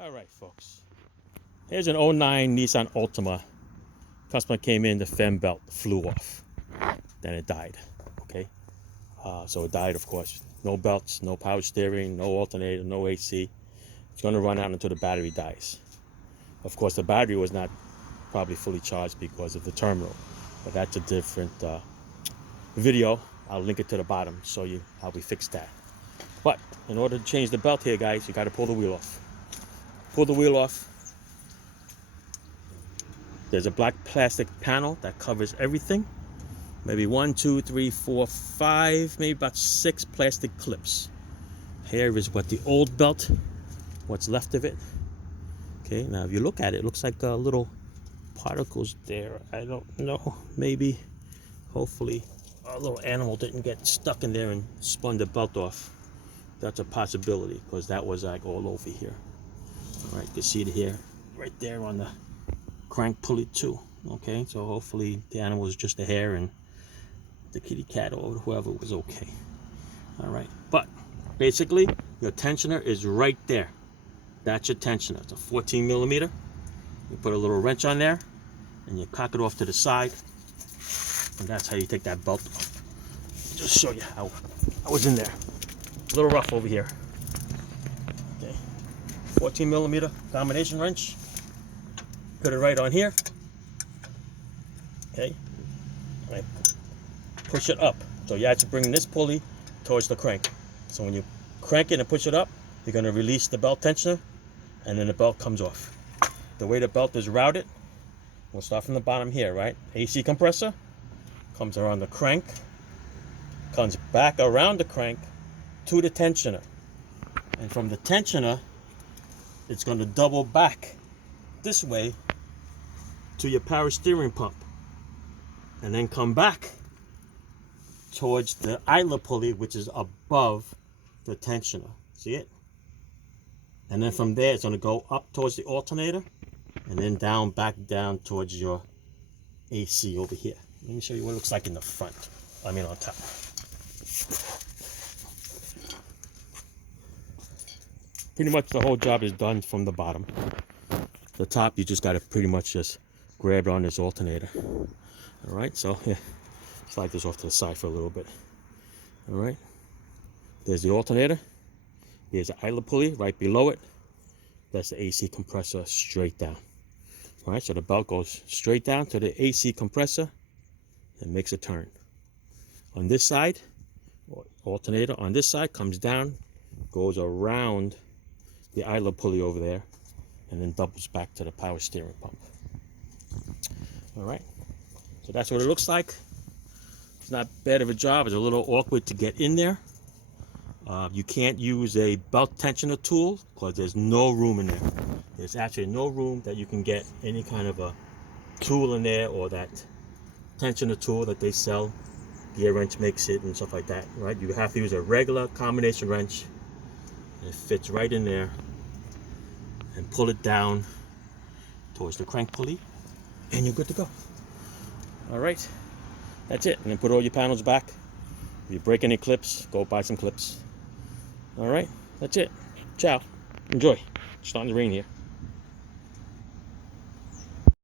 All right, folks. Here's an '09 Nissan Altima. Customer came in, the fem belt flew off. Then it died. Okay. So it died, of course. No belts, no power steering, no alternator, no AC. It's going to run out until the battery dies. Of course, the battery was not probably fully charged because of the terminal. But that's a different video. I'll link it to the bottom, show you how we fix that. But in order to change the belt here, guys, you got to pull the wheel off. Pull the wheel off. There's a black plastic panel that covers everything. Maybe 1, 2, 3, 4, 5, maybe about 6 plastic clips. Here is what the old belt, what's left of it. Okay, now if you look at it, it looks like little particles there. I don't know, maybe, hopefully, a little animal didn't get stuck in there and spun the belt off. That's a possibility, because that was like all over here. All right, you can see it here, right there on the crank pulley too. Okay, so hopefully the animal was just a hair and the kitty cat or whoever was okay. All right, but basically your tensioner is right there. That's your tensioner. It's a 14 millimeter. You put a little wrench on there and you cock it off to the side, and that's how you take that belt off. Just show you how I was in there. A little rough over here. Okay, 14 millimeter combination wrench. Put it right on here. Okay, and I push it up. So you have to bring this pulley towards the crank. So when you crank it and push it up, you're going to release the belt tensioner, and then the belt comes off. The way the belt is routed, we'll start from the bottom here, right? AC compressor comes around the crank, comes back around the crank to the tensioner, and from the tensioner, it's going to double back this way to your power steering pump, and then come back towards the idler pulley, which is above the tensioner. See it? And then from there, it's going to go up towards the alternator, and then down, back down towards your AC over here. Let me show you what it looks like in the front. I mean on top. Pretty much the whole job is done from the bottom. The top, you just got to pretty much just grab on this alternator. All right, so yeah, slide this off to the side for a little bit. All right, there's the alternator. There's the idler pulley right below it. That's the AC compressor straight down. All right, so the belt goes straight down to the AC compressor and makes a turn. On this side, alternator on this side comes down, goes around the idler pulley over there, and then doubles back to the power steering pump. All right, so that's what it looks like. It's not bad of a job. It's a little awkward to get in there. You can't use a belt tensioner tool because there's no room in there. There's actually no room that you can get any kind of a tool in there, or that tensioner tool that they sell. Gear wrench makes it and stuff like that, right? You have to use a regular combination wrench. It fits right in there, and pull it down towards the crank pulley, and you're good to go. All right, that's it. And then put all your panels back. If you break any clips, go buy some clips. All right, that's it. Ciao. Enjoy. It's starting to rain here.